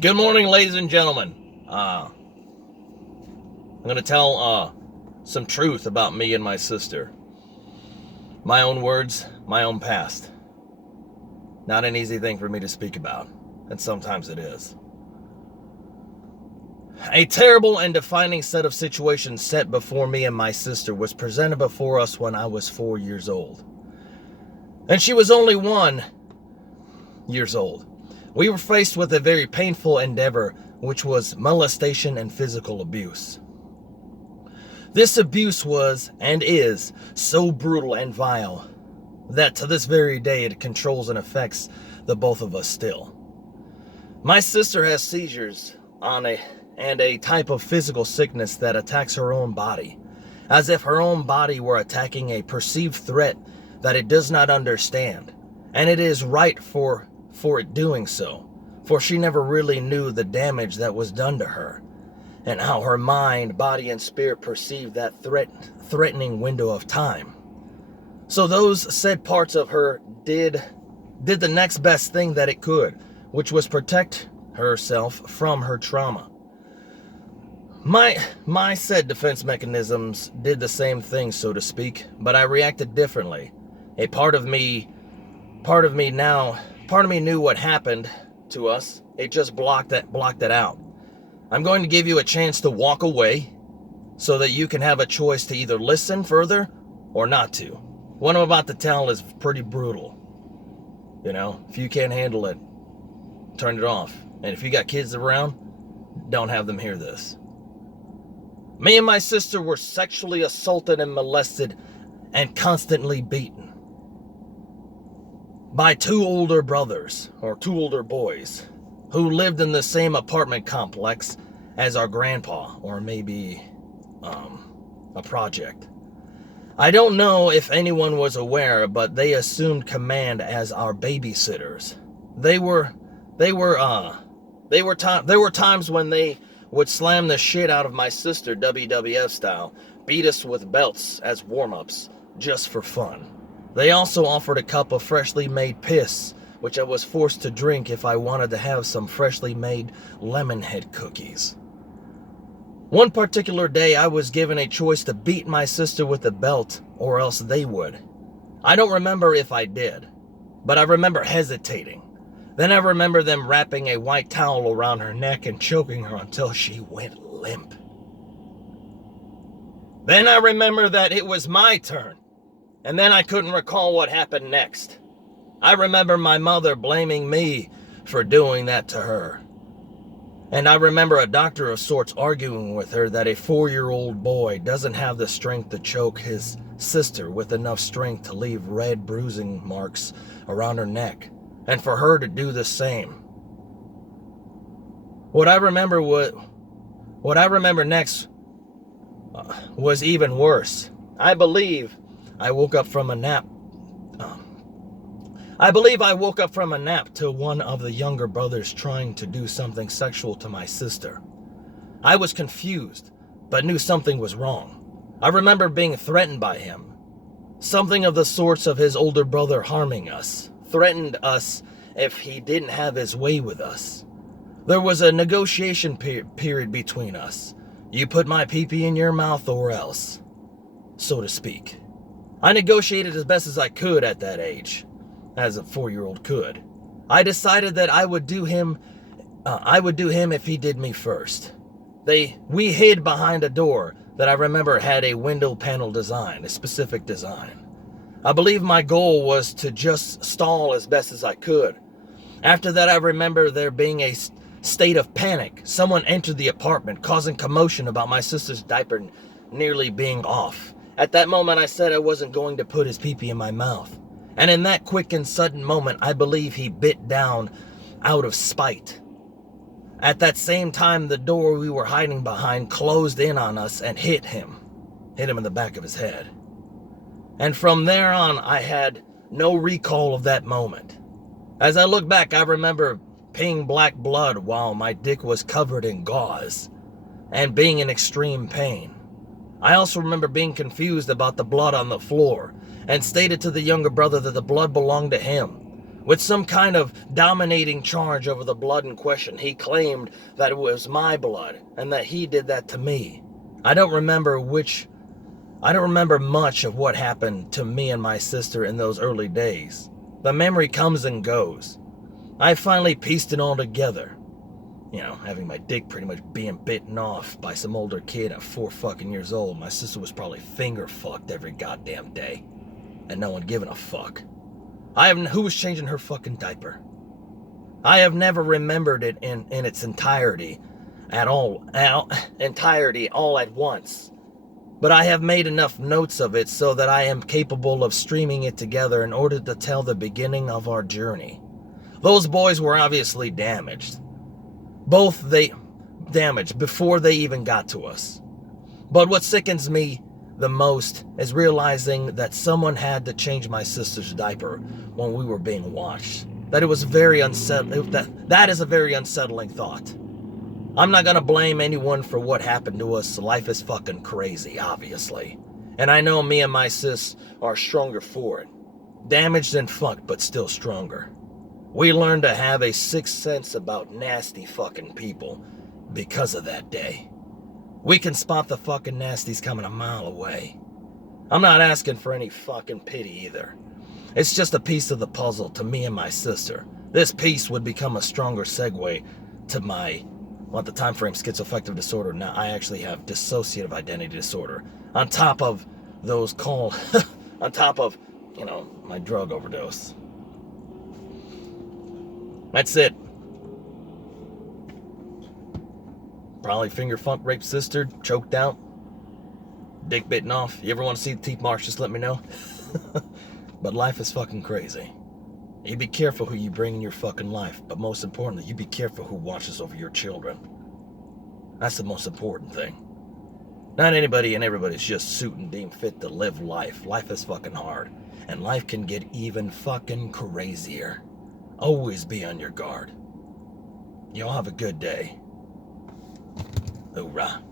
Good morning, ladies and gentlemen. I'm going to tell some truth about me and my sister. My own words, my own past. Not an easy thing for me to speak about, and sometimes it is. A terrible and defining set of situations set before me and my sister was presented before us when I was 4 years old. And she was only 1 year old. We were faced with a very painful endeavor, which was molestation and physical abuse. This abuse was, and is, so brutal and vile that to this very day it controls and affects the both of us still. My sister has seizures and a type of physical sickness that attacks her own body, as if her own body were attacking a perceived threat that it does not understand, and it is right for it doing so, for she never really knew the damage that was done to her, and how her mind, body, and spirit perceived that threatening window of time. So those said parts of her did the next best thing that it could, which was protect herself from her trauma. My said defense mechanisms did the same thing, so to speak, but I reacted differently. A part of me knew what happened to us. It just blocked it out. I'm going to give you a chance to walk away so that you can have a choice to either listen further or not to. What I'm about to tell is pretty brutal. You know, if you can't handle it, turn it off. And if you got kids around, don't have them hear this. Me and my sister were sexually assaulted and molested and constantly beaten by 2 older brothers, or 2 older boys, who lived in the same apartment complex as our grandpa, or maybe a project. I don't know if anyone was aware, but they assumed command as our babysitters. There were times when they would slam the shit out of my sister WWF style, beat us with belts as warm-ups, just for fun. They also offered a cup of freshly made piss, which I was forced to drink if I wanted to have some freshly made lemon head cookies. One particular day, I was given a choice to beat my sister with a belt, or else they would. I don't remember if I did, but I remember hesitating. Then I remember them wrapping a white towel around her neck and choking her until she went limp. Then I remember that it was my turn, and then I couldn't recall what happened next. I remember my mother blaming me for doing that to her. And I remember a doctor of sorts arguing with her that a 4-year-old boy doesn't have the strength to choke his sister with enough strength to leave red bruising marks around her neck, and for her to do the same. What I remember next was even worse. I believe I woke up from a nap to one of the younger brothers trying to do something sexual to my sister. I was confused, but knew something was wrong. I remember being threatened by him. Something of the sorts of his older brother harming us, threatened us if he didn't have his way with us. There was a negotiation period between us. You put my pee-pee in your mouth or else, so to speak. I negotiated as best as I could at that age, as a 4-year-old could. I decided that I would do him if he did me first. We hid behind a door that I remember had a window panel design, a specific design. I believe my goal was to just stall as best as I could. After that, I remember there being a state of panic. Someone entered the apartment, causing commotion about my sister's diaper nearly being off. At that moment, I said I wasn't going to put his pee-pee in my mouth. And in that quick and sudden moment, I believe he bit down out of spite. At that same time, the door we were hiding behind closed in on us and hit him in the back of his head. And from there on, I had no recall of that moment. As I look back, I remember peeing black blood while my dick was covered in gauze and being in extreme pain. I also remember being confused about the blood on the floor and stated to the younger brother that the blood belonged to him, with some kind of dominating charge over the blood in question. He claimed that it was my blood and that he did that to me. I don't remember much of what happened to me and my sister in those early days. The memory comes and goes. I finally pieced it all together. You know, having my dick pretty much being bitten off by some older kid at 4 fucking years old. My sister was probably finger fucked every goddamn day. And no one giving a fuck. Who was changing her fucking diaper? I have never remembered it in its entirety all at once. But I have made enough notes of it so that I am capable of streaming it together in order to tell the beginning of our journey. Those boys were obviously damaged. Damaged before they even got to us. But what sickens me the most is realizing that someone had to change my sister's diaper when we were being watched. That is a very unsettling thought. I'm not gonna blame anyone for what happened to us. Life is fucking crazy, obviously. And I know me and my sis are stronger for it. Damaged and fucked, but still stronger. We learned to have a sixth sense about nasty fucking people because of that day. We can spot the fucking nasties coming a mile away. I'm not asking for any fucking pity either. It's just a piece of the puzzle to me and my sister. This piece would become a stronger segue to my, at the time frame, schizoaffective disorder. Now I actually have dissociative identity disorder. On top of my drug overdose. That's it. Probably finger fucked, raped sister, choked out, dick bitten off. You ever want to see the teeth marks, just let me know. But life is fucking crazy. You be careful who you bring in your fucking life, but most importantly, you be careful who watches over your children. That's the most important thing. Not anybody and everybody's just suit and deemed fit to live life. Life is fucking hard, and life can get even fucking crazier. Always be on your guard. Y'all have a good day. Hoorah.